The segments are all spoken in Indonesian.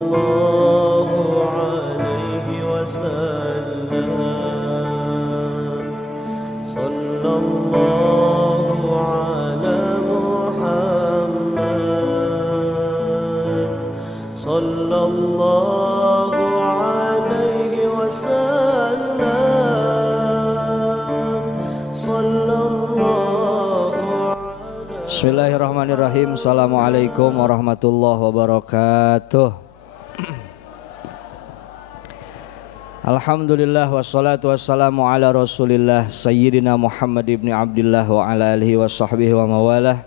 الله عليه وسلم صلى الله على محمد صلى الله عليه وسلم صلى الله على Bismillahirrahmanirrahim. Assalamualaikum warahmatullahi wabarakatuh. Alhamdulillah wassalatu wassalamu ala rasulillah Sayyidina Muhammad ibn Abdillah wa ala alihi wa sahbihi wa mawalah.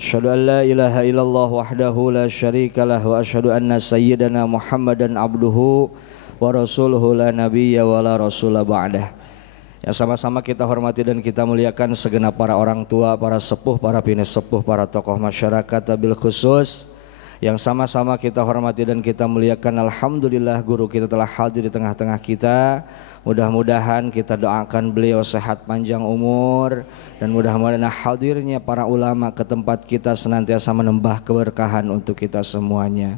Asyhadu an la ilaha illallah wahdahu la syarikalah wa asyhadu anna sayyidana Muhammadan abduhu wa rasuluhu la nabiyya wa la rasula ba'dah. Yang sama-sama kita hormati dan kita muliakan segenap para orang tua, para sepuh, para bini sepuh, para tokoh masyarakat wabil khusus yang sama-sama kita hormati dan kita muliakan. Alhamdulillah guru kita telah hadir di tengah-tengah kita. Mudah-mudahan kita doakan beliau sehat panjang umur, dan mudah-mudahan hadirnya para ulama ke tempat kita senantiasa menambah keberkahan untuk kita semuanya.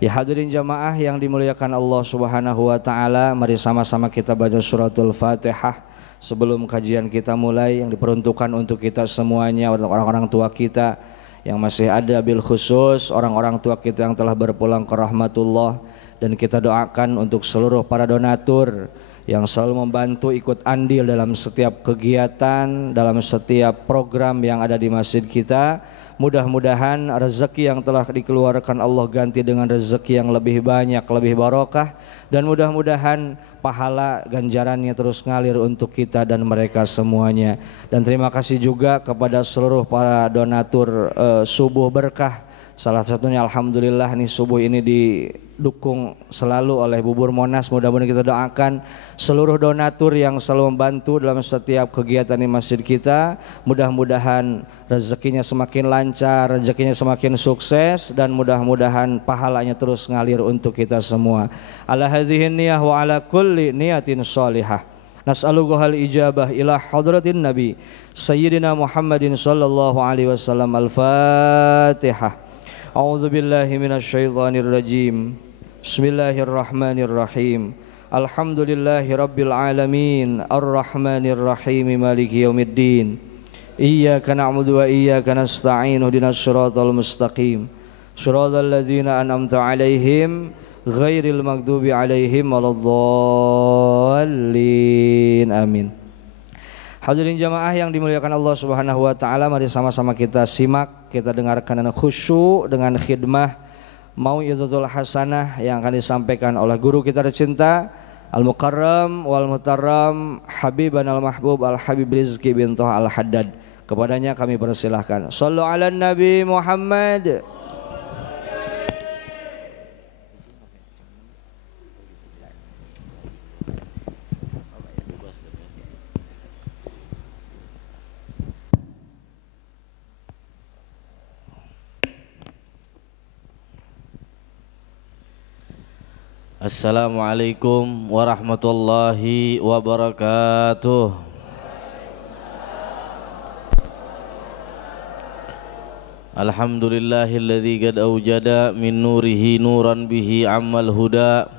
Ya hadirin jamaah yang dimuliakan Allah Subhanahu wa taala, mari sama-sama kita baca suratul Fatihah sebelum kajian kita mulai, yang diperuntukkan untuk kita semuanya, orang-orang tua kita yang masih ada, bil khusus orang-orang tua kita yang telah berpulang ke rahmatullah, dan kita doakan untuk seluruh para donatur yang selalu membantu ikut andil dalam setiap kegiatan, dalam setiap program yang ada di masjid kita. Mudah-mudahan rezeki yang telah dikeluarkan Allah ganti dengan rezeki yang lebih banyak, lebih barokah, dan mudah-mudahan pahala ganjarannya terus ngalir untuk kita dan mereka semuanya. Dan terima kasih juga kepada seluruh para donatur subuh berkah. Salah satunya alhamdulillah nih subuh ini didukung selalu oleh Bubur Monas. Mudah-mudahan kita doakan seluruh donatur yang selalu membantu dalam setiap kegiatan di masjid kita. Mudah-mudahan rezekinya semakin lancar, rezekinya semakin sukses, dan mudah-mudahan pahalanya terus ngalir untuk kita semua. Ala hadhihi niyah wa ala kulli niyatin shalihah. Nas'alullahal ijabah ila hadratin nabi Sayyidina Muhammadin sallallahu alaihi wasallam. Al-Fatihah. A'udzu billahi minasyaitonir rajim. Bismillahirrahmanirrahim. Alhamdulillahi rabbil alamin, arrahmanir rahim, maliki yaumiddin. Iyyaka na'budu wa iyyaka nasta'in. Ihdinas siratal mustaqim. Shiratal ladzina an'amta 'alaihim ghairil maghdubi 'alaihim waladdallin. Amin. Hadirin jamaah yang dimuliakan Allah Subhanahu wa taala, mari sama-sama kita simak, kita dengarkan dengan khusyuk, dengan khidmah mau'izatul hasanah yang akan disampaikan oleh guru kita tercinta Al-Mukarram wal Mutarram Habiban Al-Mahbub Al-Habib Rizki bin Toha Al-Haddad. Kepadanya kami persilahkan. Shallu ala Nabi Muhammad. Assalamualaikum warahmatullahi wabarakatuh. Alhamdulillahilladzi qad awjada min nurihi nuran bihi ammal huda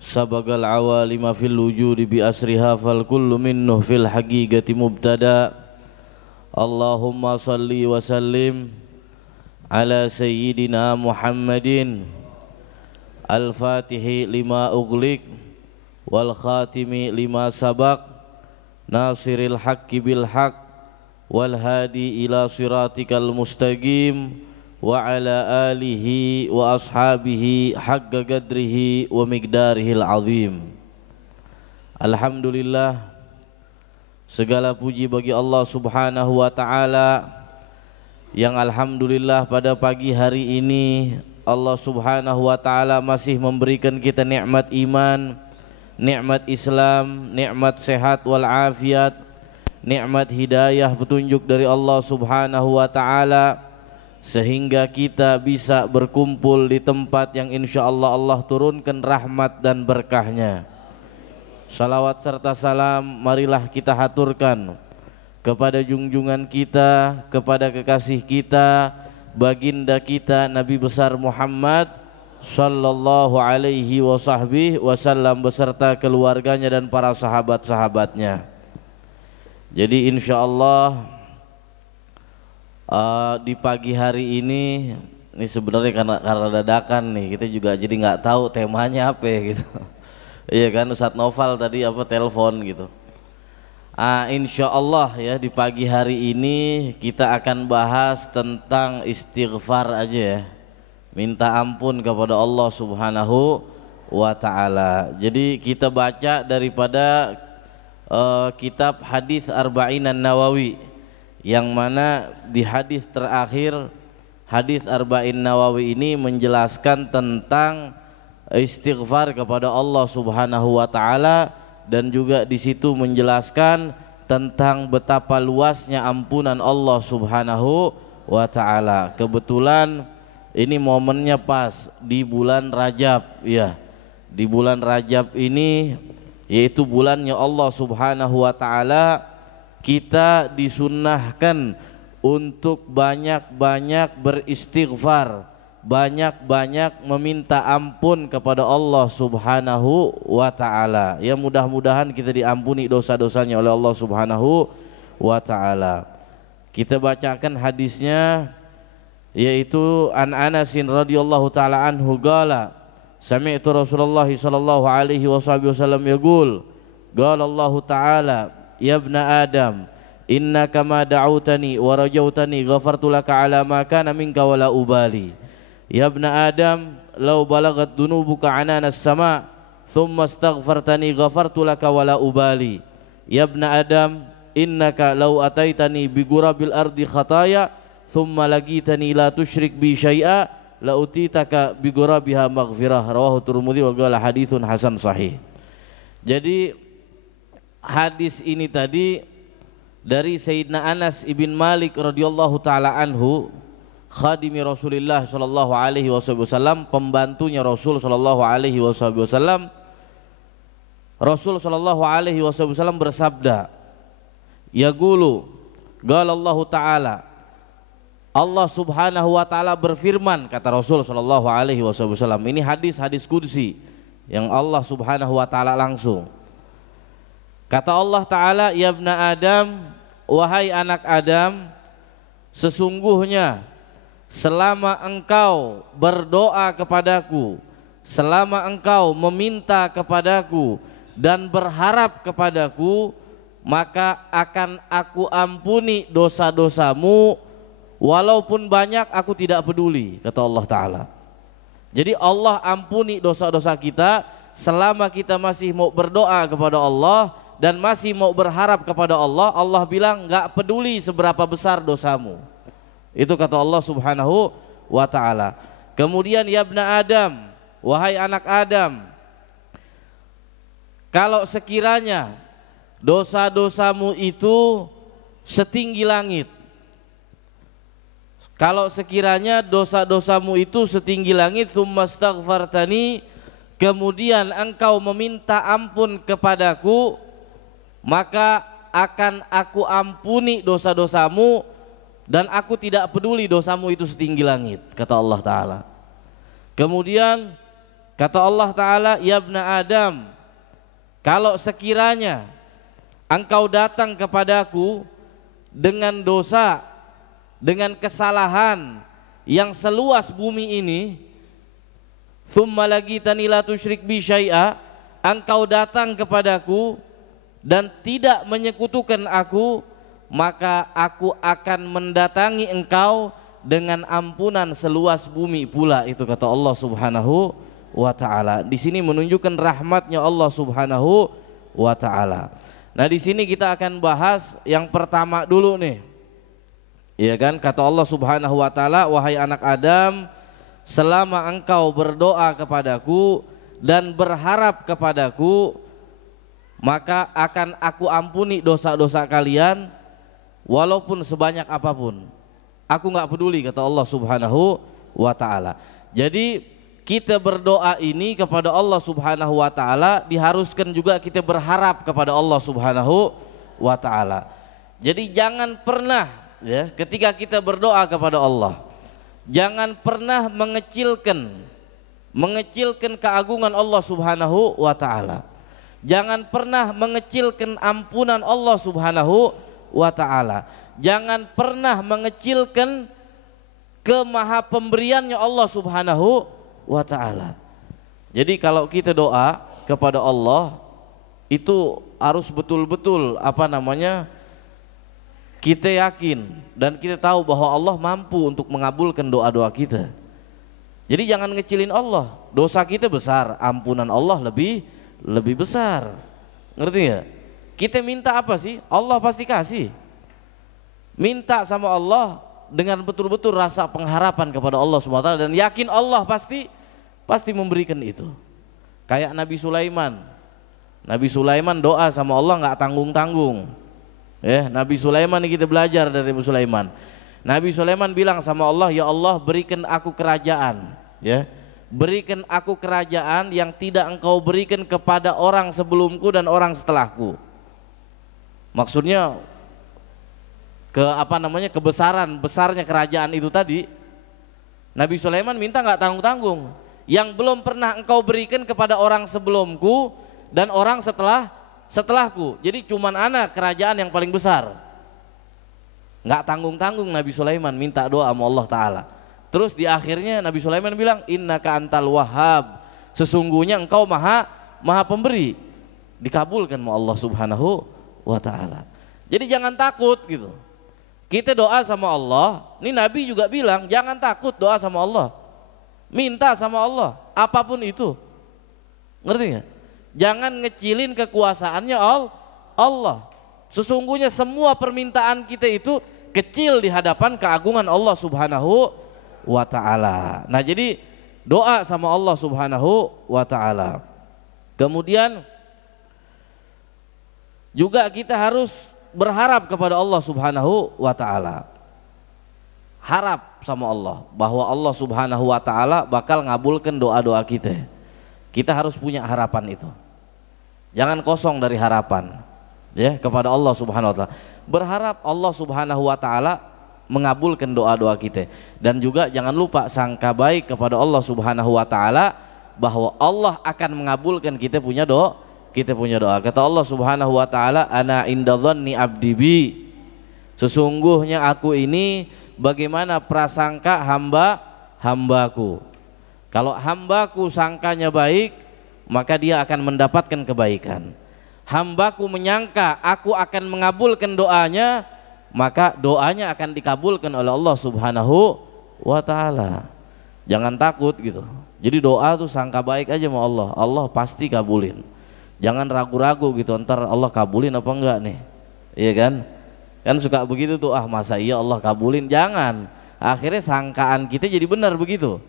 sabagal awalima fil wujudi bi asriha fal kullu minhu fil haqiqati mubtada. Allahumma salli wa sallim ala sayyidina Muhammadin Al-Fatihi lima ughliq wal khatimi lima sabaq nasiril haqqi bil haqq wal hadi ila siratikal mustaqim wa ala alihi wa ashabihi haqqa qadrihi wa miqdarihil azim. Alhamdulillah, segala puji bagi Allah Subhanahu wa taala yang alhamdulillah pada pagi hari ini Allah Subhanahu wa taala masih memberikan kita nikmat iman, nikmat Islam, nikmat sehat wal afiat, nikmat hidayah petunjuk dari Allah Subhanahu wa taala, sehingga kita bisa berkumpul di tempat yang insyaallah Allah turunkan rahmat dan berkahnya. Salawat serta salam marilah kita haturkan kepada junjungan kita, kepada kekasih kita, baginda kita Nabi besar Muhammad sallallahu alaihi wasallam beserta keluarganya dan para sahabat-sahabatnya. Jadi insyaallah di pagi hari ini sebenarnya karena dadakan nih, kita juga jadi nggak tahu temanya apa ya gitu. Iya kan, Ustadz Noval tadi telepon gitu. Insyaallah ya di pagi hari ini kita akan bahas tentang istighfar aja ya. Minta ampun kepada Allah Subhanahu wa taala. Jadi kita baca daripada kitab hadis Arba'in An-Nawawi, yang mana di hadis terakhir hadis Arba'in Nawawi ini menjelaskan tentang istighfar kepada Allah Subhanahu wa taala, dan juga di situ menjelaskan tentang betapa luasnya ampunan Allah Subhanahu wa taala. Kebetulan ini momennya pas di bulan Rajab ya. Di bulan Rajab ini, yaitu bulannya Allah Subhanahu wa taala, kita disunnahkan untuk banyak-banyak beristighfar, banyak-banyak meminta ampun kepada Allah Subhanahu wa taala. Ya, mudah-mudahan kita diampuni dosa-dosanya oleh Allah Subhanahu wa taala. Kita bacakan hadisnya, yaitu an Anasin radhiyallahu taala anhu qala sami'tu Rasulullah sallallahu alaihi wasallam yaqul qala Allah taala ya ibna Adam innaka ma da'utani wa rajautani ghafartu laka ala ma kana minka wa la ubali. Ya ibna Adam law balagat dunubuka anana as-sama thumma astaghfartani ghafartu laka wa la ubali. Ya ibna Adam innaka law ataitani bi ghurabil ardi khataya thumma lagitani la tusyrik bi syai'a la utitaka bi ghurabiha maghfirah. Rawahu Tirmidzi wa qala haditsun hasan sahih. Jadi hadis ini tadi dari Sayyidina Anas ibn Malik radhiyallahu taala anhu, khadimi Rasulullah sallallahu alaihi wasallam, pembantunya Rasul sallallahu alaihi wasallam. Rasul sallallahu alaihi wasallam bersabda, yaqulu qala Allah taala, Allah Subhanahu wa taala berfirman, kata Rasul sallallahu alaihi wasallam. Ini hadis qudsi yang Allah Subhanahu wa taala langsung. Kata Allah taala, ya ibna Adam, wahai anak Adam, sesungguhnya selama engkau berdoa kepadaku, selama engkau meminta kepadaku dan berharap kepadaku, maka akan aku ampuni dosa-dosamu, walaupun banyak aku tidak peduli, kata Allah Ta'ala. Jadi Allah ampuni dosa-dosa kita selama kita masih mau berdoa kepada Allah dan masih mau berharap kepada Allah. Allah bilang gak peduli seberapa besar dosamu. Itu kata Allah Subhanahu wa ta'ala. Kemudian ya ibna Adam, wahai anak Adam, kalau sekiranya dosa-dosamu itu setinggi langit, kalau sekiranya dosa-dosamu itu setinggi langit, tsumma astaghfartani, kemudian engkau meminta ampun kepadaku, maka akan aku ampuni dosa-dosamu dan aku tidak peduli dosamu itu setinggi langit, kata Allah Ta'ala. Kemudian kata Allah Ta'ala, ya ibna Adam, kalau sekiranya engkau datang kepadaku dengan dosa, dengan kesalahan yang seluas bumi ini, tsumma lagitani la tusyrik bi syai'a, engkau datang kepadaku dan tidak menyekutukan aku, maka aku akan mendatangi engkau dengan ampunan seluas bumi pula. Itu kata Allah Subhanahu wa ta'ala. Di sini menunjukkan rahmatnya Allah Subhanahu wa ta'ala. Nah, di sini kita akan bahas yang pertama dulu nih. Iya kan, kata Allah Subhanahu wa ta'ala, wahai anak Adam, selama engkau berdoa kepadaku dan berharap kepadaku, maka akan aku ampuni dosa-dosa kalian walaupun sebanyak apapun. Aku nggak peduli, kata Allah Subhanahu wa ta'ala. Jadi kita berdoa ini kepada Allah Subhanahu wa ta'ala diharuskan juga kita berharap kepada Allah Subhanahu wa ta'ala. Jadi jangan pernah ya, ketika kita berdoa kepada Allah, jangan pernah mengecilkan mengecilkan keagungan Allah Subhanahu wa taala. Jangan pernah mengecilkan ampunan Allah Subhanahu wa taala. Jangan pernah mengecilkan kemaha pemberiannya Allah Subhanahu wa taala. Jadi kalau kita doa kepada Allah itu harus betul-betul kita yakin dan kita tahu bahwa Allah mampu untuk mengabulkan doa-doa kita. Jadi jangan ngecilin Allah. Dosa kita besar, ampunan Allah lebih besar. Ngerti ya? Kita minta apa sih? Allah pasti kasih. Minta sama Allah dengan betul-betul rasa pengharapan kepada Allah SWT dan yakin Allah pasti memberikan itu. Kayak Nabi Sulaiman. Nabi Sulaiman doa sama Allah nggak tanggung-tanggung. Ya, Nabi Sulaiman ini kita belajar dari Nabi Sulaiman. Nabi Sulaiman bilang sama Allah, ya Allah berikan aku kerajaan, ya. Berikan aku kerajaan yang tidak engkau berikan kepada orang sebelumku dan orang setelahku. Maksudnya besarnya kerajaan itu tadi. Nabi Sulaiman minta nggak tanggung-tanggung. Yang belum pernah engkau berikan kepada orang sebelumku dan orang setelahku. Jadi cuman anak kerajaan yang paling besar. Nggak tanggung-tanggung Nabi Sulaiman minta doa sama Allah Ta'ala. Terus di akhirnya Nabi Sulaiman bilang, innaka antal wahhab, sesungguhnya engkau maha pemberi. Dikabulkan sama Allah Subhanahu wa Ta'ala. Jadi jangan takut gitu. Kita doa sama Allah. Ini Nabi juga bilang jangan takut doa sama Allah. Minta sama Allah apapun itu. Ngerti nggak? Jangan ngecilin kekuasaannya Allah. Sesungguhnya semua permintaan kita itu kecil di hadapan keagungan Allah Subhanahu wa Ta'ala. Nah jadi doa sama Allah Subhanahu wa Ta'ala. Kemudian juga kita harus berharap kepada Allah Subhanahu wa Ta'ala. Harap sama Allah bahwa Allah Subhanahu wa Ta'ala bakal ngabulkan doa-doa kita. Kita harus punya harapan itu. Jangan kosong dari harapan, ya, kepada Allah Subhanahu wa Ta'ala. Berharap Allah Subhanahu wa Ta'ala mengabulkan doa-doa kita. Dan juga jangan lupa sangka baik kepada Allah Subhanahu wa Ta'ala bahwa Allah akan mengabulkan kita punya doa. Kata Allah Subhanahu wa Ta'ala, ana inda dhanni abdi bi. Sesungguhnya aku ini bagaimana prasangka hambaku. Kalau hambaku sangkanya baik, maka dia akan mendapatkan kebaikan. Hambaku menyangka aku akan mengabulkan doanya, maka doanya akan dikabulkan oleh Allah Subhanahu wa Ta'ala. Jangan takut gitu. Jadi doa tuh sangka baik aja sama Allah, Allah pasti kabulin. Jangan ragu-ragu gitu, ntar Allah kabulin apa enggak nih, iya kan? Kan suka begitu tuh, masa iya Allah kabulin? Jangan. Akhirnya sangkaan kita jadi benar begitu.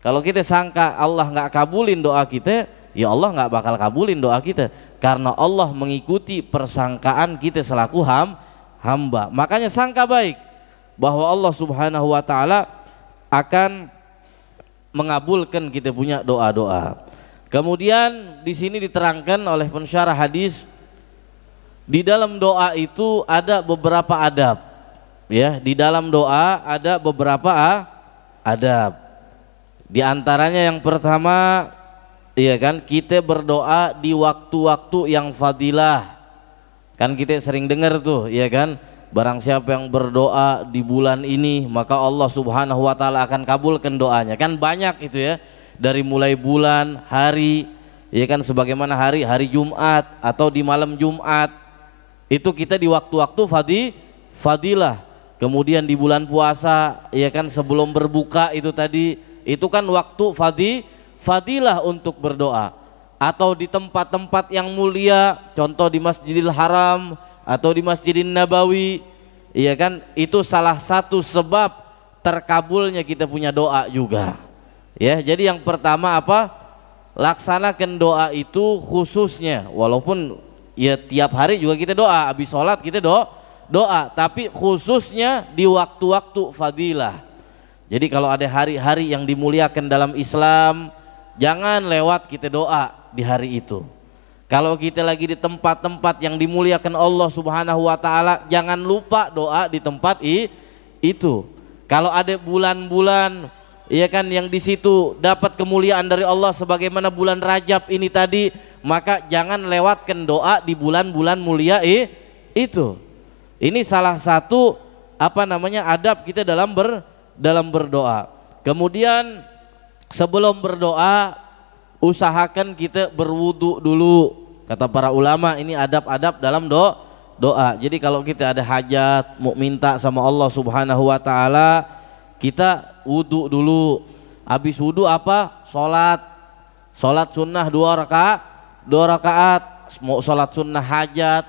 Kalau kita sangka Allah nggak kabulin doa kita, ya Allah nggak bakal kabulin doa kita, karena Allah mengikuti persangkaan kita selaku hamba. Makanya sangka baik bahwa Allah Subhanahu wa Ta'ala akan mengabulkan kita punya doa-doa. Kemudian di sini diterangkan oleh pensyarah hadis, di dalam doa itu ada beberapa adab, ya. Di dalam doa ada beberapa adab. Di antaranya yang pertama, iya kan, kita berdoa di waktu-waktu yang fadilah. Kan kita sering dengar tuh, iya kan, barang siapa yang berdoa di bulan ini maka Allah Subhanahu wa Ta'ala akan kabulkan doanya. Kan banyak itu ya, dari mulai bulan, hari, ya kan, sebagaimana hari Jumat atau di malam Jumat, itu kita di waktu-waktu fadilah. Kemudian di bulan puasa, ya kan, sebelum berbuka itu tadi, itu kan waktu fadilah untuk berdoa. Atau di tempat-tempat yang mulia, contoh di Masjidil Haram atau di Masjidin Nabawi, ya kan, itu salah satu sebab terkabulnya kita punya doa juga. Ya, jadi yang pertama apa? Laksanakan doa itu khususnya, walaupun ya tiap hari juga kita doa, habis sholat kita doa, tapi khususnya di waktu-waktu fadilah. Jadi kalau ada hari-hari yang dimuliakan dalam Islam, jangan lewat kita doa di hari itu. Kalau kita lagi di tempat-tempat yang dimuliakan Allah Subhanahu wa Ta'ala, jangan lupa doa di tempat itu. Kalau ada bulan-bulan iya kan, yang di situ dapat kemuliaan dari Allah sebagaimana bulan Rajab ini tadi, maka jangan lewatkan doa di bulan-bulan mulia itu. Ini salah satu adab kita dalam berdoa. Kemudian sebelum berdoa usahakan kita berwudu dulu. Kata para ulama ini adab-adab dalam doa. Jadi kalau kita ada hajat mau minta sama Allah Subhanahu wa taala, kita wudu dulu. Habis wudu apa? Salat sunnah 2 rakaat. Mau salat sunnah hajat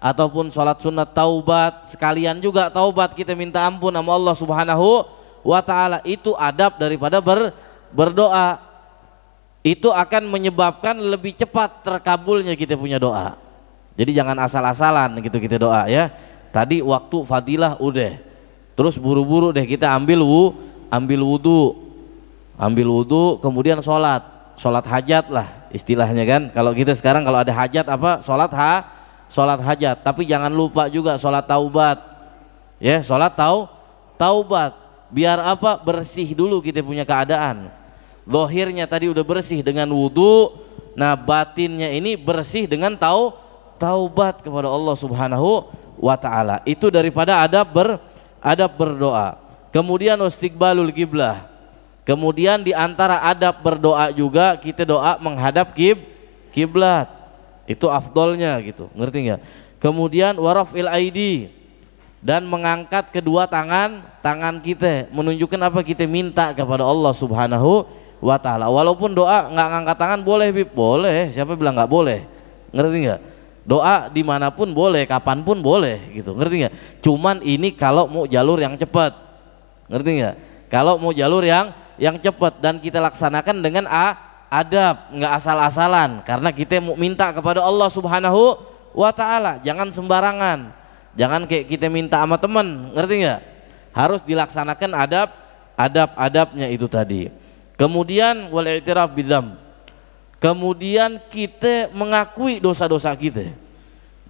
ataupun salat sunnah taubat, sekalian juga taubat, kita minta ampun sama Allah Subhanahu wa taala. Itu adab daripada berdoa. Itu akan menyebabkan lebih cepat terkabulnya kita punya doa. Jadi jangan asal-asalan gitu kita doa ya. Tadi waktu fadilah udah, terus buru-buru deh kita ambil wudu, kemudian sholat hajat lah istilahnya kan. Kalau kita sekarang kalau ada hajat apa? Sholat hajat. Tapi jangan lupa juga sholat taubat, ya sholat taubat. Biar apa? Bersih dulu kita punya keadaan. Zahirnya tadi udah bersih dengan wudu, nah batinnya ini bersih dengan taubat kepada Allah Subhanahu wa taala. Itu daripada adab berdoa. Kemudian istiqbalul qiblah. Kemudian di antara adab berdoa juga kita doa menghadap kiblat. Itu afdolnya gitu, ngerti nggak? Kemudian warafil aidi, dan mengangkat kedua tangan kita menunjukkan apa kita minta kepada Allah Subhanahu wa ta'ala. Walaupun doa nggak ngangkat tangan boleh, boleh, siapa bilang nggak boleh, ngerti nggak? Doa dimanapun boleh, kapanpun boleh gitu, ngerti nggak? Cuman ini kalau mau jalur yang cepat, ngerti nggak? Kalau mau jalur yang cepat dan kita laksanakan dengan adab, nggak asal-asalan, karena kita mau minta kepada Allah Subhanahu wa ta'ala. Jangan sembarangan, jangan kayak kita minta sama teman, ngerti nggak? Harus dilaksanakan adab-adabnya itu tadi. Kemudian wal i'tiraf bidzam. Kemudian kita mengakui dosa-dosa kita.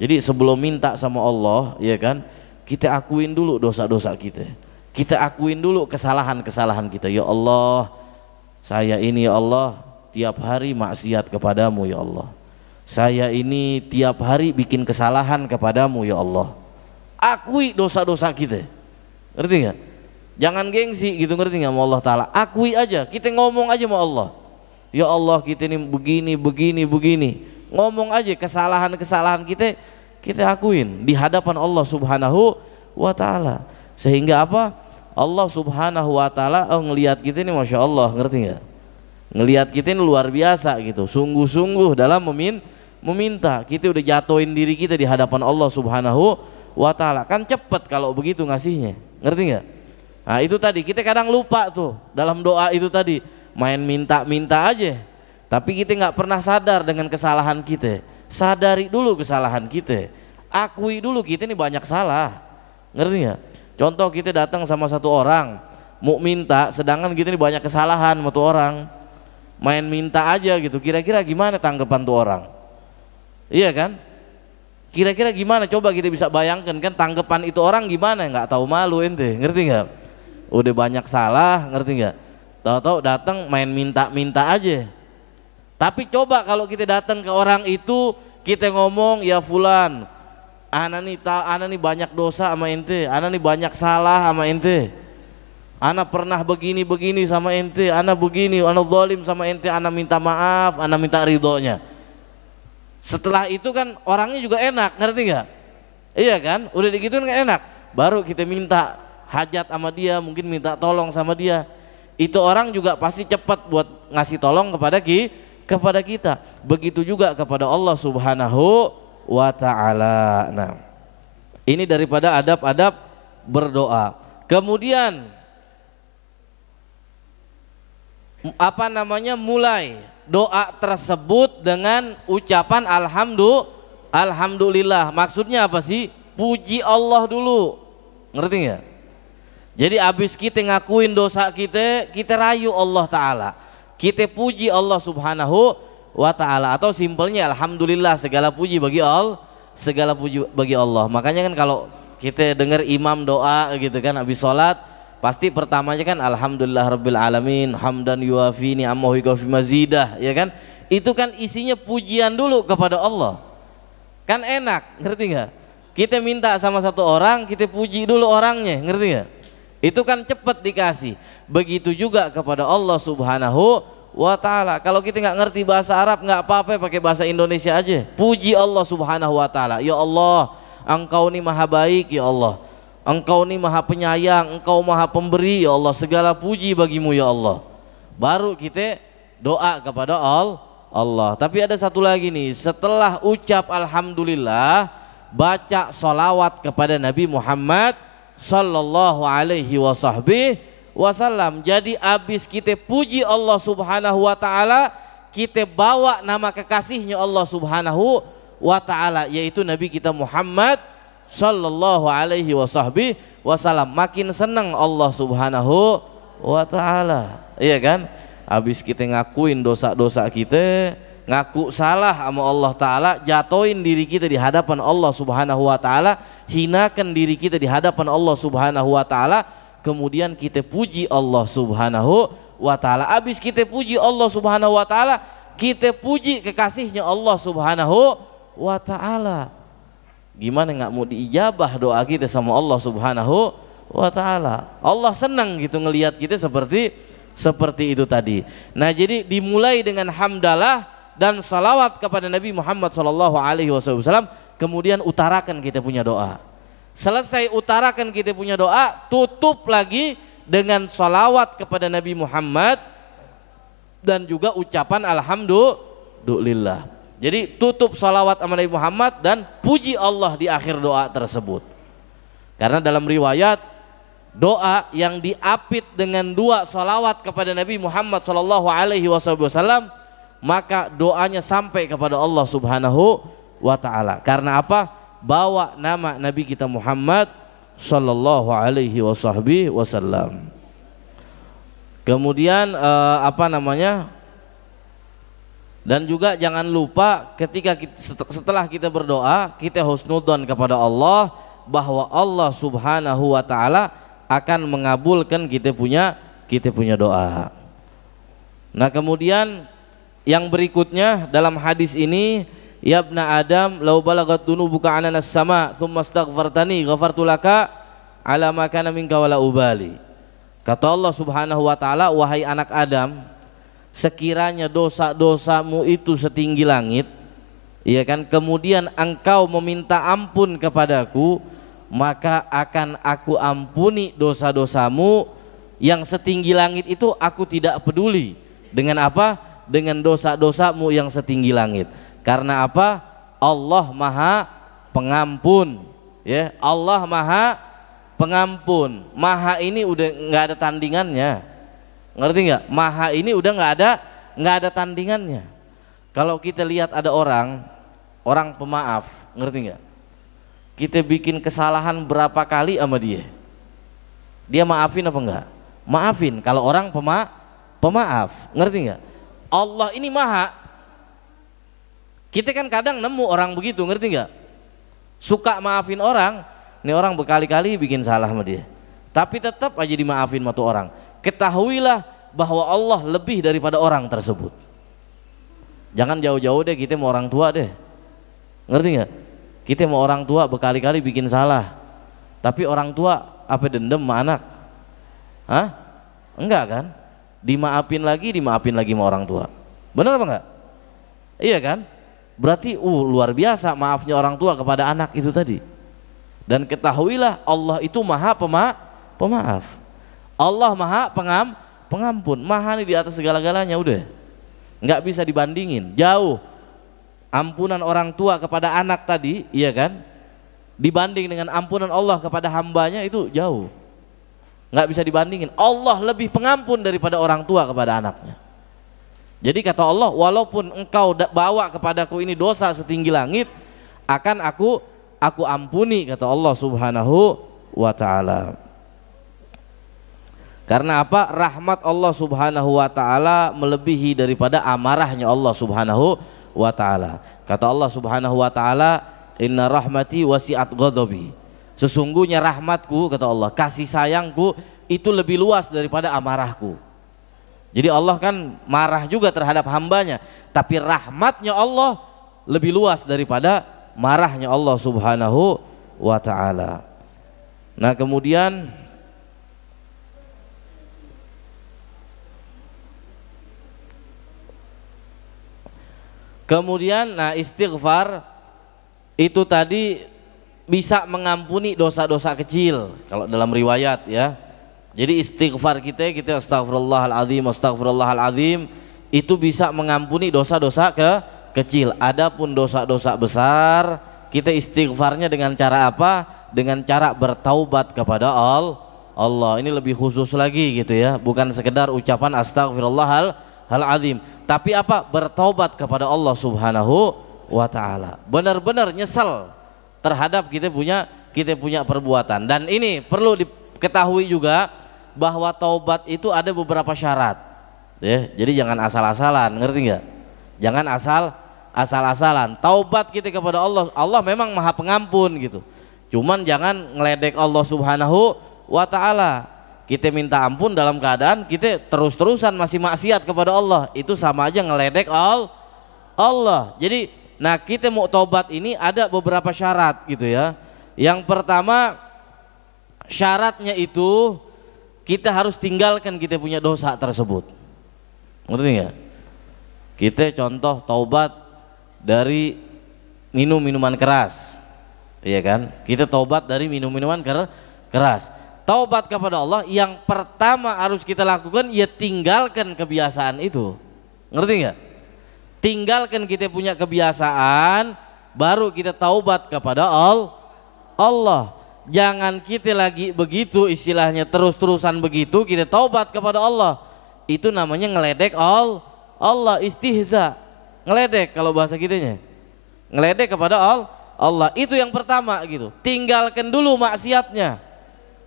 Jadi sebelum minta sama Allah, ya kan, kita akuin dulu dosa-dosa kita. Kita akuin dulu kesalahan-kesalahan kita. Ya Allah, saya ini ya Allah tiap hari maksiat kepadamu ya Allah. Saya ini tiap hari bikin kesalahan kepadamu ya Allah. Akui dosa-dosa kita. Ngerti nggak? Jangan gengsi gitu, ngerti nggak sama Allah Ta'ala. Akui aja, kita ngomong aja sama Allah. Ya Allah kita ini begini. Ngomong aja kesalahan-kesalahan kita akuin di hadapan Allah Subhanahu wa ta'ala. Sehingga apa? Allah Subhanahu wa ta'ala ngelihat kita ini Masya Allah, ngerti nggak? Ngelihat kita ini luar biasa gitu, sungguh-sungguh dalam meminta. Kita udah jatuhin diri kita di hadapan Allah Subhanahu wa ta'ala. Kan cepet kalau begitu ngasihnya, ngerti nggak? Nah itu tadi kita kadang lupa tuh dalam doa itu tadi, main minta aja, tapi kita nggak pernah sadar dengan kesalahan kita. Sadari dulu kesalahan kita, akui dulu kita ini banyak salah, ngerti nggak? Contoh kita datang sama satu orang mau minta, sedangkan kita ini banyak kesalahan sama tuh orang, main minta aja gitu. Kira-kira gimana tanggapan tuh orang? Iya kan? Kira-kira gimana? Coba kita bisa bayangkan kan tanggapan itu orang gimana? Nggak tahu malu ente, ngerti nggak? Udah banyak salah, ngerti nggak? Tahu-tahu datang main minta aja. Tapi coba kalau kita datang ke orang itu, kita ngomong, ya fulan, ana nih banyak dosa sama ente, ana nih banyak salah sama ente, ana pernah begini sama ente, ana begini, ana zalim sama ente, ana minta maaf, ana minta ridhonya. Setelah itu kan orangnya juga enak, ngerti nggak? Iya kan? Udah digituin kan enak. Baru kita minta hajat sama dia, mungkin minta tolong sama dia. Itu orang juga pasti cepat buat ngasih tolong kepada kita. Begitu juga kepada Allah Subhanahu wa ta'ala. Nah, ini daripada adab-adab berdoa. Kemudian mulai doa tersebut dengan ucapan alhamdulillah. Maksudnya apa sih? Puji Allah dulu, ngerti nggak? Jadi abis kita ngakuin dosa kita rayu Allah Ta'ala, kita puji Allah Subhanahu wa ta'ala. Atau simpelnya alhamdulillah, segala puji bagi Allah. Makanya kan kalau kita dengar imam doa gitu kan habis sholat, pasti pertamanya kan alhamdulillah rabbil alamin hamdan yuafi ni'amahu yukafi mazidah, ya kan? Itu kan isinya pujian dulu kepada Allah. Kan enak, ngerti nggak? Kita minta sama satu orang, kita puji dulu orangnya, ngerti nggak? Itu kan cepat dikasih. Begitu juga kepada Allah Subhanahu wa ta'ala. Kalau kita nggak ngerti bahasa Arab, nggak apa-apa, pakai bahasa Indonesia aja. Puji Allah Subhanahu wa ta'ala. Ya Allah, Engkau ini maha baik, ya Allah. Engkau ini maha penyayang, Engkau maha pemberi, ya Allah. Segala puji bagimu, ya Allah. Baru kita doa kepada Allah. Tapi ada satu lagi nih, setelah ucap alhamdulillah, baca salawat kepada Nabi Muhammad sallallahu alaihi wasallam. Jadi abis kita puji Allah Subhanahu wa ta'ala, kita bawa nama kekasihnya Allah Subhanahu wa ta'ala, yaitu Nabi kita Muhammad sallallahu alaihi wasallam. Makin senang Allah Subhanahu wa ta'ala, iya kan? Habis kita ngakuin dosa-dosa kita, ngaku salah sama Allah Ta'ala, jatuhin diri kita di hadapan Allah Subhanahu wa ta'ala, hinakan diri kita di hadapan Allah Subhanahu wa ta'ala, kemudian kita puji Allah Subhanahu wa ta'ala. Habis kita puji Allah Subhanahu wa ta'ala, kita puji kekasihnya Allah Subhanahu wa ta'ala. Gimana nggak mau diijabah doa kita sama Allah Subhanahu wa ta'ala? Allah senang gitu ngelihat kita seperti itu tadi. Nah, jadi dimulai dengan hamdalah dan salawat kepada Nabi Muhammad sallallahu alaihi wasallam, kemudian utarakan kita punya doa. Selesai utarakan kita punya doa, tutup lagi dengan salawat kepada Nabi Muhammad dan juga ucapan alhamdulillah. Jadi tutup salawat sama Nabi Muhammad dan puji Allah di akhir doa tersebut. Karena dalam riwayat, doa yang diapit dengan dua salawat kepada Nabi Muhammad sallallahu alaihi wasallam, maka doanya sampai kepada Allah Subhanahu wa ta'ala. Karena apa? Bawa nama Nabi kita Muhammad sallallahu alaihi wasallam. Kemudian dan juga jangan lupa setelah kita berdoa, kita husnudzon kepada Allah bahwa Allah Subhanahu wa ta'ala akan mengabulkan kita punya doa. Nah, kemudian yang berikutnya dalam hadis ini, ya ibna Adam law balagat dunubuka ananas sama thumma astaghfartani ghafartu laka ala ma kana minka wala ubali. Kata Allah Subhanahu wa ta'ala, wahai anak Adam, sekiranya dosa-dosamu itu setinggi langit, ya kan, kemudian engkau meminta ampun kepadaku, maka akan aku ampuni dosa-dosamu yang setinggi langit itu. Aku tidak peduli dengan apa? Dengan dosa-dosamu yang setinggi langit. Karena apa? Allah Maha Pengampun, ya. Allah Maha Pengampun. Maha ini udah nggak ada tandingannya. Ngerti nggak? Maha ini udah nggak ada tandingannya. Kalau kita lihat ada orang pemaaf, ngerti nggak? Kita bikin kesalahan berapa kali sama dia maafin apa enggak? Maafin. Kalau orang pemaaf, ngerti nggak? Allah ini maha. Kita kan kadang nemu orang begitu, ngerti nggak? Suka maafin orang, ini orang berkali-kali bikin salah sama dia, tapi tetap aja dimaafin sama tuh orang. Ketahuilah bahwa Allah lebih daripada orang tersebut. Jangan jauh-jauh deh kita mau orang tua deh, ngerti nggak? Kita mau orang tua berkali-kali bikin salah, tapi orang tua apa dendam sama anak? Hah? Enggak kan? Dimaafin lagi sama orang tua. Benar apa enggak? Iya kan? Berarti luar biasa maafnya orang tua kepada anak itu tadi. Dan ketahuilah Allah itu maha pemaaf. Allah maha pengampun. Maha nih di atas segala-galanya, udah. Enggak bisa dibandingin, jauh. Ampunan orang tua kepada anak tadi, iya kan, dibanding dengan ampunan Allah kepada hambanya itu jauh, nggak bisa dibandingin. Allah lebih pengampun daripada orang tua kepada anaknya. Jadi kata Allah, walaupun engkau bawa kepadaku ini dosa setinggi langit, akan aku ampuni, kata Allah Subhanahu wa ta'ala. Karena apa? Rahmat Allah Subhanahu wa ta'ala melebihi daripada amarahnya Allah Subhanahu wa ta'ala. Kata Allah Subhanahu wa ta'ala, inna rahmati wasi'at ghadabi. Sesungguhnya rahmatku, kata Allah, kasih sayangku itu lebih luas daripada amarahku. Jadi Allah kan marah juga terhadap hambanya, tapi rahmatnya Allah lebih luas daripada marahnya Allah subhanahu wa ta'ala. Nah kemudian nah istighfar itu tadi bisa mengampuni dosa-dosa kecil kalau dalam riwayat ya. Jadi istighfar kita astagfirullahaladzim itu bisa mengampuni dosa-dosa kecil. Adapun dosa-dosa besar kita istighfarnya dengan cara apa? Dengan cara bertaubat kepada Allah. Ini lebih khusus lagi gitu ya, bukan sekedar ucapan astagfirullahaladzim, tapi apa? Bertaubat kepada Allah subhanahu wa ta'ala, benar-benar nyesal terhadap kita punya perbuatan. Dan ini perlu diketahui juga bahwa taubat itu ada beberapa syarat ya. Jadi jangan asal-asalan, ngerti nggak? Jangan asal-asalan. Taubat kita kepada Allah, Allah memang maha pengampun gitu, cuman jangan ngeledek Allah subhanahu wa ta'ala. Kita minta ampun dalam keadaan kita terus-terusan masih maksiat kepada Allah, itu sama aja ngeledek Allah. Jadi nah kita mau taubat ini ada beberapa syarat gitu ya. Yang pertama syaratnya itu kita harus tinggalkan kita punya dosa tersebut. Ngerti nggak? Kita contoh taubat dari minum minuman keras, iya kan? Kita taubat dari minum minuman keras. Taubat kepada Allah yang pertama harus kita lakukan ya tinggalkan kebiasaan itu. Ngerti nggak? Tinggalkan kita punya kebiasaan, baru kita taubat kepada Allah. Jangan kita lagi begitu istilahnya terus-terusan begitu kita taubat kepada Allah. Itu namanya ngeledek Allah, istihza. Ngeledek kalau bahasa kitanya. Ngeledek kepada Allah. Itu yang pertama gitu. Tinggalkan dulu maksiatnya,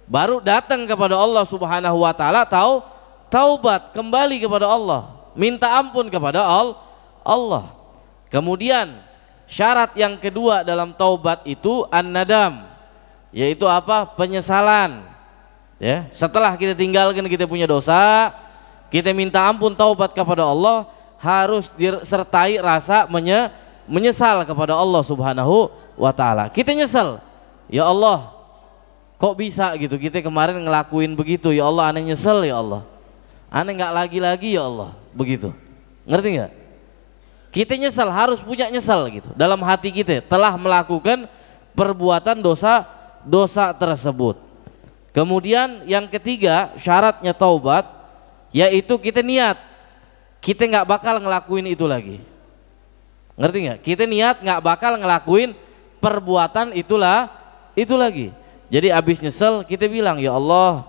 baru datang kepada Allah subhanahu wa ta'ala, taubat kembali kepada Allah, minta ampun kepada Allah. Kemudian syarat yang kedua dalam taubat itu an-nadam, yaitu apa? Penyesalan ya. Setelah kita tinggalkan kita punya dosa, kita minta ampun taubat kepada Allah, harus disertai rasa menyesal kepada Allah subhanahu wa ta'ala. Kita nyesal, ya Allah kok bisa gitu, kita kemarin ngelakuin begitu, ya Allah aneh nyesel, ya Allah aneh nggak lagi ya Allah, begitu. Ngerti nggak? Kita nyesal, harus punya nyesal gitu dalam hati kita telah melakukan perbuatan dosa tersebut. Kemudian yang ketiga syaratnya taubat, yaitu kita niat kita nggak bakal ngelakuin itu lagi. Ngerti nggak? Kita niat nggak bakal ngelakuin perbuatan itu lagi. Jadi abis nyesel kita bilang, ya Allah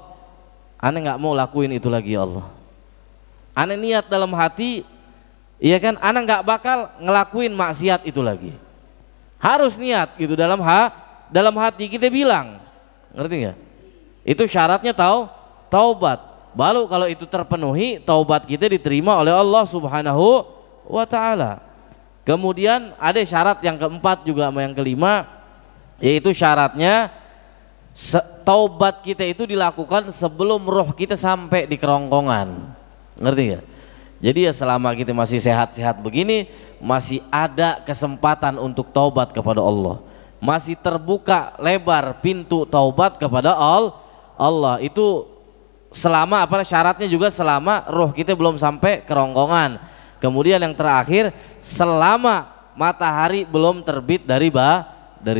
aneh nggak mau lakuin itu lagi ya Allah. Aneh niat dalam hati, iya kan, aneh nggak bakal ngelakuin maksiat itu lagi. Harus niat gitu dalam hati kita bilang. Ngerti nggak? Itu syaratnya taubat. Baru kalau itu terpenuhi, taubat kita diterima oleh Allah subhanahu wa ta'ala. Kemudian ada syarat yang keempat juga sama yang kelima, yaitu syaratnya taubat kita itu dilakukan sebelum roh kita sampai di kerongkongan. Ngerti nggak? Jadi ya selama kita masih sehat-sehat begini, masih ada kesempatan untuk taubat kepada Allah, masih terbuka lebar pintu taubat kepada Allah. Itu selama apa syaratnya juga selama roh kita belum sampai kerongkongan. Kemudian yang terakhir selama matahari belum terbit dari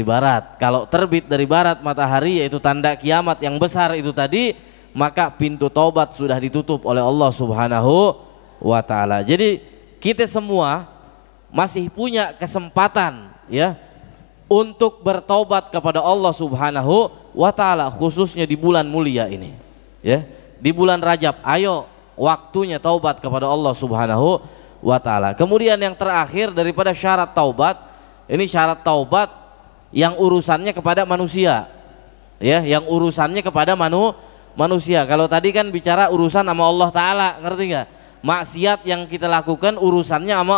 barat. Kalau terbit dari barat matahari, yaitu tanda kiamat yang besar itu tadi, maka pintu taubat sudah ditutup oleh Allah subhanahu wa ta'ala. Jadi kita semua masih punya kesempatan ya untuk bertaubat kepada Allah subhanahu wa ta'ala, khususnya di bulan mulia ini ya, di bulan Rajab. Ayo waktunya taubat kepada Allah subhanahu wa ta'ala. Kemudian yang terakhir daripada syarat taubat, ini syarat taubat yang urusannya kepada manusia ya, yang urusannya kepada manusia. Kalau tadi kan bicara urusan sama Allah ta'ala, ngerti nggak? Maksiat yang kita lakukan urusannya sama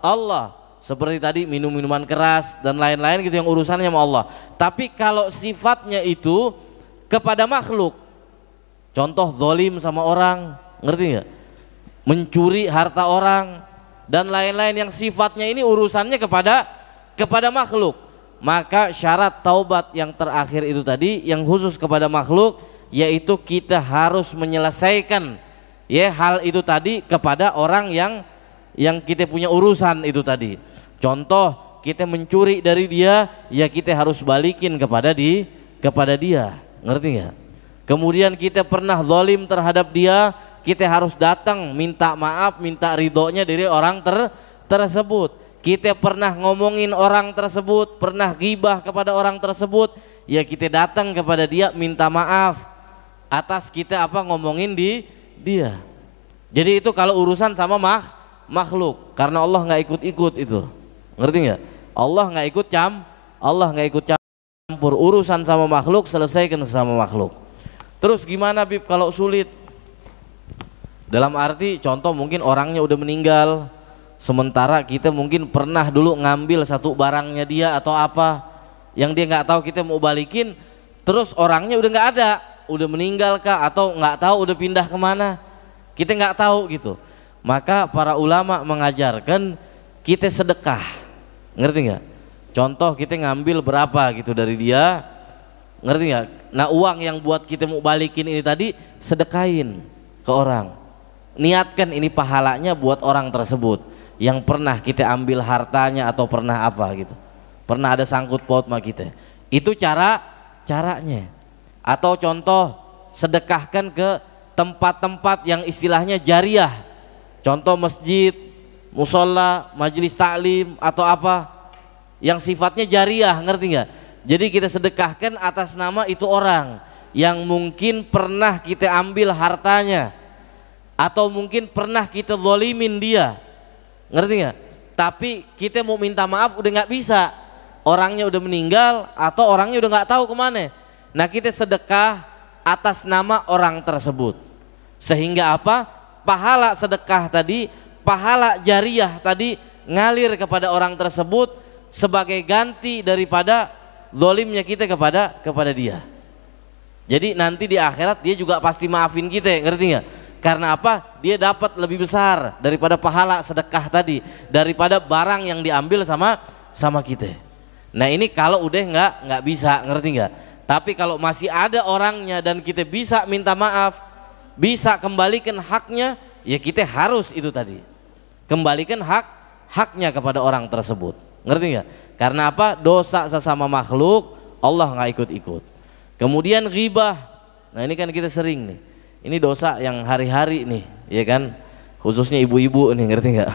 Allah, seperti tadi minum minuman keras dan lain-lain gitu yang urusannya sama Allah. Tapi kalau sifatnya itu kepada makhluk, Contoh zalim sama orang, ngerti nggak? Mencuri harta orang dan lain-lain yang sifatnya ini urusannya kepada makhluk. Maka syarat taubat yang terakhir itu tadi yang khusus kepada makhluk, yaitu kita harus menyelesaikan ya hal itu tadi kepada orang yang kita punya urusan itu tadi. Contoh kita mencuri dari dia, ya kita harus balikin kepada dia, ngerti nggak? Kemudian kita pernah zalim terhadap dia, kita harus datang minta maaf, minta ridhonya dari orang tersebut. Kita pernah ngomongin orang tersebut, pernah ghibah kepada orang tersebut, ya kita datang kepada dia minta maaf atas kita ngomongin dia. Jadi itu kalau urusan sama makhluk, karena Allah nggak ikut-ikut itu, ngerti nggak? Allah nggak ikut campur urusan sama makhluk, selesaikan sama makhluk. Terus gimana Bib kalau sulit? Dalam arti contoh mungkin orangnya udah meninggal, sementara kita mungkin pernah dulu ngambil satu barangnya dia atau apa yang dia nggak tahu, kita mau balikin, terus orangnya udah nggak ada, udah meninggal kah atau nggak tahu udah pindah kemana, kita nggak tahu gitu. Maka para ulama mengajarkan kita sedekah, ngerti nggak? Contoh kita ngambil berapa gitu dari dia, ngerti nggak? Nah uang yang buat kita mau balikin ini tadi sedekahin ke orang, niatkan ini pahalanya buat orang tersebut yang pernah kita ambil hartanya atau pernah apa gitu, pernah ada sangkut paut sama kita. Itu caranya. Atau contoh sedekahkan ke tempat-tempat yang istilahnya jariah, contoh masjid, musola, majelis taklim atau apa yang sifatnya jariah, ngerti nggak? Jadi kita sedekahkan atas nama itu orang yang mungkin pernah kita ambil hartanya atau mungkin pernah kita zalimin dia, ngerti nggak? Tapi kita mau minta maaf udah nggak bisa, orangnya udah meninggal atau orangnya udah nggak tahu kemana. Nah kita sedekah atas nama orang tersebut, sehingga apa? Pahala sedekah tadi, pahala jariah tadi ngalir kepada orang tersebut sebagai ganti daripada zalimnya kita kepada dia. Jadi nanti di akhirat dia juga pasti maafin kita, ngerti nggak? Karena apa? Dia dapat lebih besar daripada pahala sedekah tadi, daripada barang yang diambil sama kita. Nah ini kalau udah nggak bisa, ngerti nggak? Tapi kalau masih ada orangnya dan kita bisa minta maaf, bisa kembalikan haknya, ya kita harus itu tadi, kembalikan haknya kepada orang tersebut, ngerti nggak? Karena apa? Dosa sesama makhluk Allah nggak ikut-ikut. Kemudian ghibah, nah ini kan kita sering nih. Ini dosa yang hari-hari nih, ya kan? Khususnya ibu-ibu nih, ngerti nggak?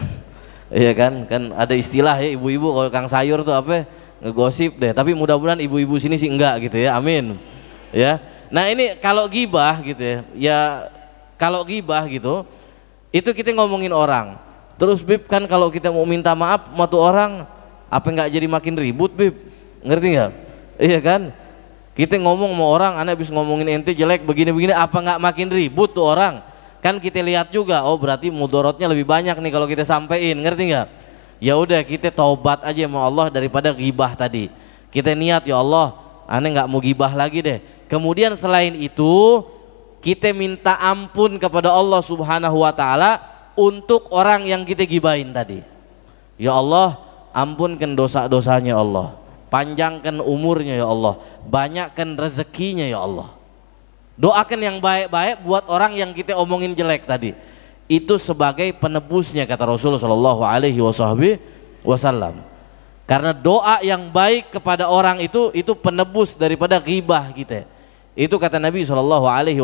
Iya kan? Kan ada istilah ya ibu-ibu kalau kang sayur tuh apa? Ngegosip deh. Tapi mudah-mudahan ibu-ibu sini sih enggak gitu ya. Amin. Ya. Nah ini kalau gibah gitu ya. Ya kalau gibah gitu, itu kita ngomongin orang. Terus Bib kan kalau kita mau minta maaf sama tuh orang, apa nggak jadi makin ribut Bib? Ngerti nggak? Iya kan? Kita ngomong sama orang, anak habis ngomongin ente jelek begini-begini, apa nggak makin ribut tuh orang? Kan kita lihat juga, oh berarti mudorotnya lebih banyak nih kalau kita sampein, ngerti nggak? Ya udah kita taubat aja sama Allah daripada ghibah tadi. Kita niat ya Allah, aneh nggak mau ghibah lagi deh. Kemudian selain itu kita minta ampun kepada Allah Subhanahu Wa Taala untuk orang yang kita gibahin tadi. Ya Allah, ampunkan dosa-dosanya Allah. Panjangkan umurnya ya Allah, banyakkan rezekinya ya Allah. Doakan yang baik-baik buat orang yang kita omongin jelek tadi. Itu sebagai penebusnya kata Rasulullah Shallallahu Alaihi Wasallam. Karena doa yang baik kepada orang itu penebus daripada ghibah kita. Itu kata Nabi Shallallahu Alaihi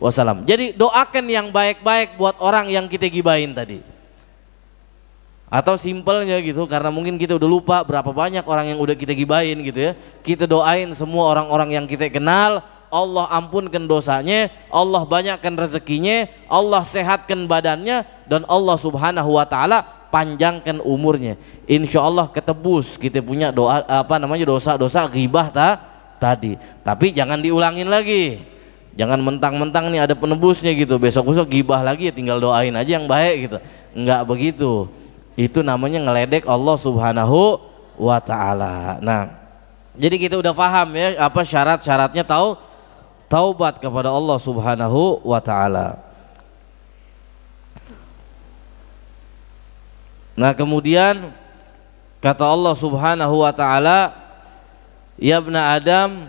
Wasallam. Jadi doakan yang baik-baik buat orang yang kita gibahin tadi. Atau simpelnya gitu, karena mungkin kita udah lupa berapa banyak orang yang udah kita gibahin gitu ya. Kita doain semua orang-orang yang kita kenal, Allah ampunkan dosanya, Allah banyakkan rezekinya, Allah sehatkan badannya, dan Allah Subhanahu Wa Taala panjangkan umurnya. Insya Allah ketebus kita punya doa dosa-dosa ghibah tadi. Tapi jangan diulangin lagi. Jangan mentang-mentang nih ada penebusnya gitu, besok-besok ghibah lagi ya tinggal doain aja yang baik gitu. Enggak begitu. Itu namanya ngeledek Allah Subhanahu Wa Taala. Nah, jadi kita udah paham ya apa syarat-syaratnya taubat kepada Allah Subhanahu wa taala. Nah, kemudian kata Allah Subhanahu wa taala, ya ibna Adam,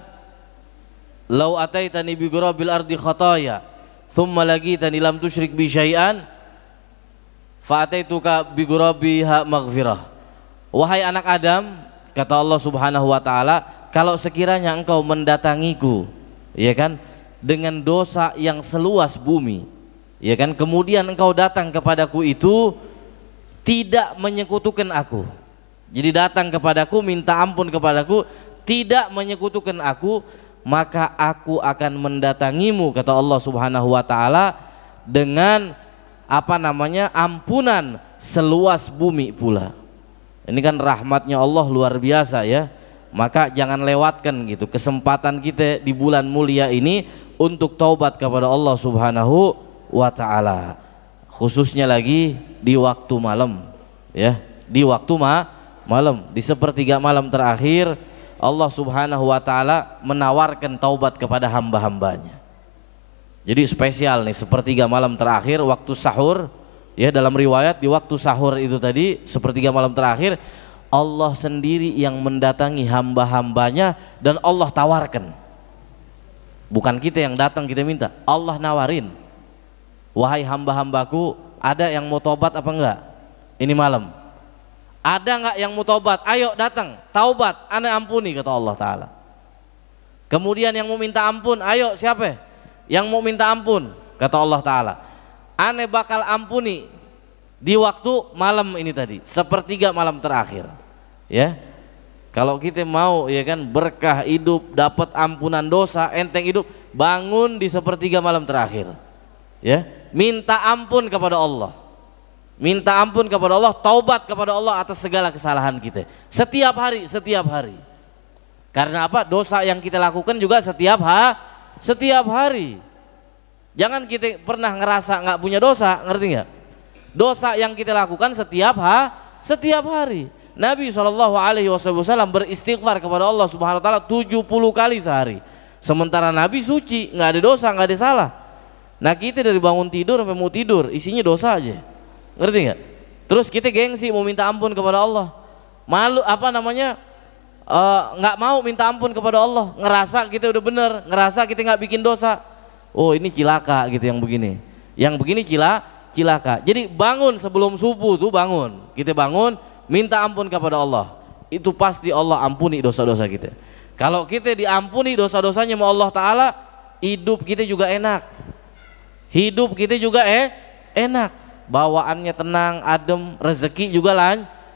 lau ataitani bi ghurabil ardi khataya, thumma lagitani lam tusyrik bi syai'an, fa ataituka bi ghurabiha maghfirah. Wahai anak Adam, kata Allah Subhanahu wa taala, kalau sekiranya engkau mendatangiku, ya kan, dengan dosa yang seluas bumi, ya kan, kemudian engkau datang kepadaku itu tidak menyekutukan aku. Jadi datang kepadaku, minta ampun kepadaku, tidak menyekutukan aku, maka aku akan mendatangimu, kata Allah Subhanahu wa taala, dengan ampunan seluas bumi pula. Ini kan rahmatnya Allah luar biasa ya. Maka jangan lewatkan gitu kesempatan kita di bulan mulia ini untuk taubat kepada Allah Subhanahu wa taala. Khususnya lagi di waktu malam ya, di waktu malam, di sepertiga malam terakhir Allah Subhanahu wa taala menawarkan taubat kepada hamba-hambanya. Jadi spesial nih sepertiga malam terakhir waktu sahur ya, dalam riwayat di waktu sahur itu tadi sepertiga malam terakhir Allah sendiri yang mendatangi hamba-hambanya dan Allah tawarkan. Bukan kita yang datang kita minta, Allah nawarin. Wahai hamba-hambaku, ada yang mau tobat apa enggak? Ini malam. Ada enggak yang mau tobat? Ayo datang, taubat, ana ampuni, kata Allah Ta'ala. Kemudian yang mau minta ampun, ayo siapa? Yang mau minta ampun, kata Allah Ta'ala. Ana bakal ampuni di waktu malam ini tadi, sepertiga malam terakhir. Ya, kalau kita mau ya kan berkah hidup, dapat ampunan dosa, enteng hidup, bangun di sepertiga malam terakhir. Ya, minta ampun kepada Allah, minta ampun kepada Allah, taubat kepada Allah atas segala kesalahan kita setiap hari, setiap hari. Karena apa? Dosa yang kita lakukan juga setiap hari. Jangan kita pernah ngerasa nggak punya dosa, ngerti nggak? Dosa yang kita lakukan setiap hari. Nabi SAW beristighfar kepada Allah Subhanahu wa taala 70 kali sehari. Sementara Nabi suci, nggak ada dosa, nggak ada salah. Nah, kita dari bangun tidur sampai mau tidur isinya dosa aja. Ngerti nggak? Terus kita gengsi mau minta ampun kepada Allah. Malu nggak mau minta ampun kepada Allah, ngerasa kita udah bener, ngerasa kita nggak bikin dosa. Oh, ini cilaka gitu yang begini. Yang begini cilaka. Jadi bangun sebelum subuh tuh bangun. Kita bangun minta ampun kepada Allah, itu pasti Allah ampuni dosa-dosa kita. Kalau kita diampuni dosa-dosanya sama Allah Ta'ala, hidup kita juga enak, hidup kita juga enak, bawaannya tenang, adem, rezeki juga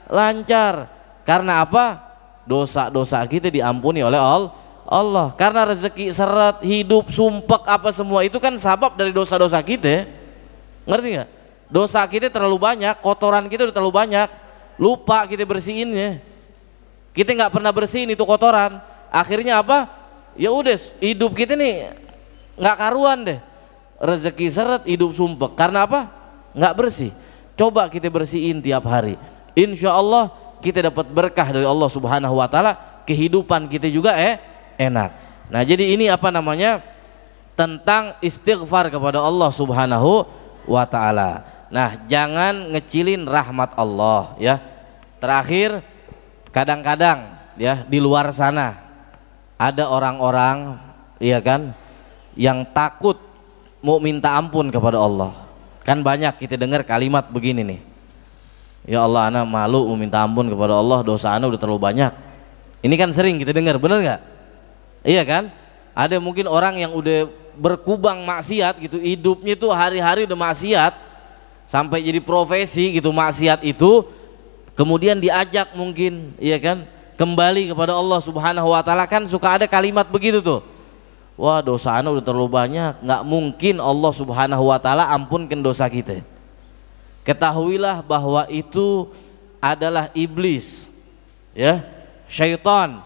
lancar. Karena apa? Dosa-dosa kita diampuni oleh Allah. Karena rezeki seret, hidup sumpek apa semua itu kan sabab dari dosa-dosa kita. Ngerti nggak? Dosa kita terlalu banyak, kotoran kita udah terlalu banyak. Lupa kita bersihinnya, kita nggak pernah bersihin itu kotoran. Akhirnya apa? Ya udah hidup kita nih nggak karuan deh, rezeki seret, hidup sumpek. Karena apa? Nggak bersih. Coba kita bersihin tiap hari, insya Allah kita dapat berkah dari Allah Subhanahu wa taala, kehidupan kita juga enak. Nah, jadi ini tentang istighfar kepada Allah Subhanahu wa taala. Nah, jangan ngecilin rahmat Allah ya. Terakhir, kadang-kadang ya di luar sana ada orang-orang ya kan yang takut mau minta ampun kepada Allah. Kan banyak kita dengar kalimat begini nih. Ya Allah, ana malu mau minta ampun kepada Allah, dosa ana udah terlalu banyak. Ini kan sering kita dengar, bener nggak? Iya kan? Ada mungkin orang yang udah berkubang maksiat gitu, hidupnya tuh hari-hari udah maksiat. Sampai jadi profesi gitu maksiat itu, kemudian diajak mungkin iya kan kembali kepada Allah Subhanahu wa taala, kan suka ada kalimat begitu tuh. Wah, dosa anda udah terlalu banyak, nggak mungkin Allah Subhanahu wa taala ampunkan dosa kita. Ketahuilah bahwa itu adalah iblis ya, syaitan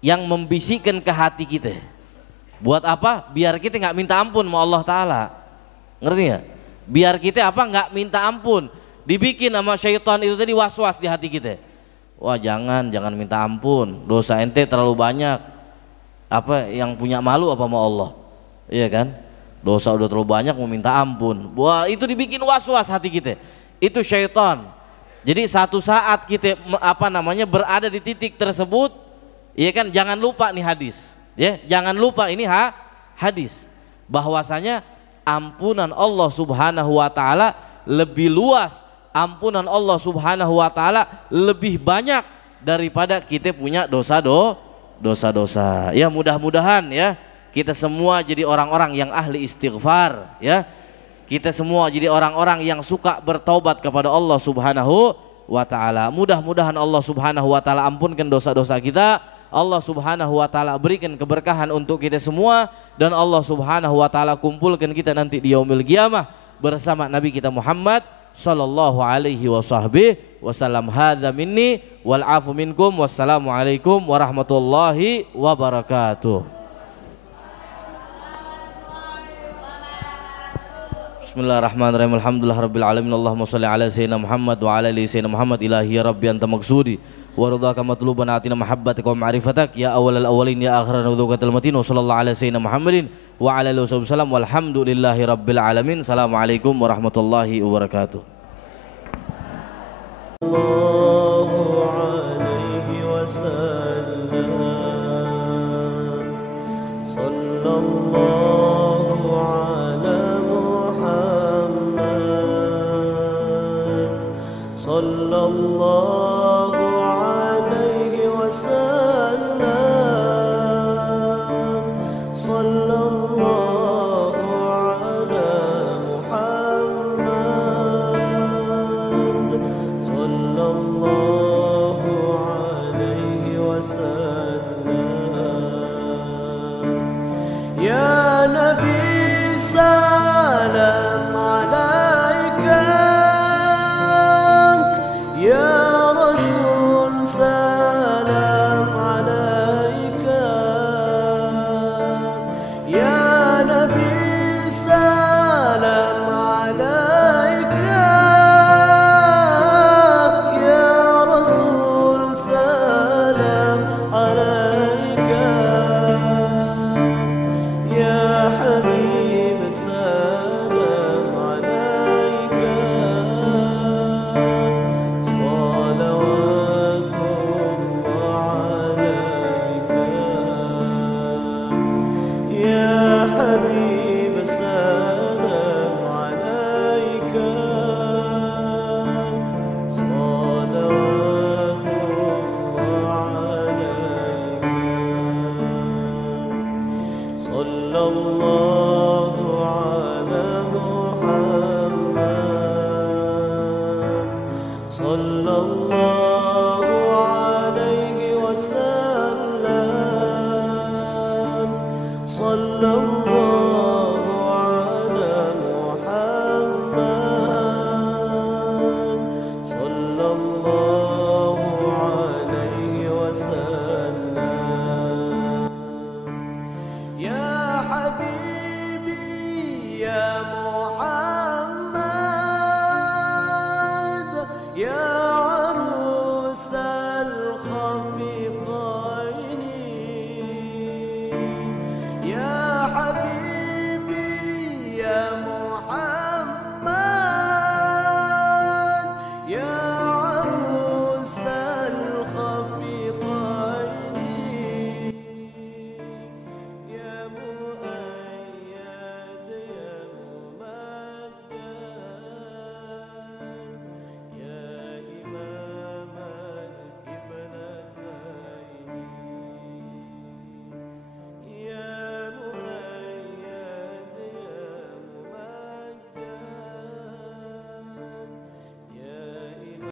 yang membisikkan ke hati kita. Buat apa? Biar kita nggak minta ampun sama Allah Ta'ala. Ngerti nggak? Biar kita nggak minta ampun. Dibikin sama syaitan itu tadi was-was di hati kita. Wah, jangan minta ampun, dosa ente terlalu banyak. Apa yang punya malu apa sama Allah? Iya kan? Dosa udah terlalu banyak mau minta ampun. Wah, itu dibikin was-was hati kita. Itu syaitan. Jadi satu saat kita berada di titik tersebut, iya kan, jangan lupa nih hadis. Ya, jangan lupa ini hadis bahwasanya ampunan Allah Subhanahu wa taala lebih luas, ampunan Allah Subhanahu wa taala lebih banyak daripada kita punya dosa-dosa. Ya, mudah-mudahan ya kita semua jadi orang-orang yang ahli istighfar ya. Kita semua jadi orang-orang yang suka bertaubat kepada Allah Subhanahu wa taala. Mudah-mudahan Allah Subhanahu wa taala ampunkan dosa-dosa kita. Allah Subhanahu wa taala berikan keberkahan untuk kita semua dan Allah Subhanahu wa taala kumpulkan kita nanti di yaumil qiyamah bersama Nabi kita Muhammad sallallahu alaihi wasallam. Hadza minni wal afu minkum. Wassalamualaikum warahmatullahi wabarakatuh. Bismillahirrahmanirrahim. Alhamdulillahirabbil alamin. Allahumma shalli ala sayyidina Muhammad wa ala ali sayyidina Muhammad. Ilahi ya rabbi anta maksudi wa ridhaka matluban atina mahabbatak wa ma'rifatak ya awwalal awwalin ya akhiran wudhukatal matin. Wa sallallahu ala sayyidina Muhammadin wa ala alihi wasallam. Walhamdulillahi rabbil alamin. Assalamualaikum warahmatullahi wabarakatuh. Sallallahu alaihi wasallam. Sallallahu ala Muhammad. Sallallahu alaihi wasallam. Ya Nabi salam alaika. Ya Rasul salam alaika. Ya Nabi salam alaika. Ya Rasul salam alaika. Ya Habib salam alaika. Ya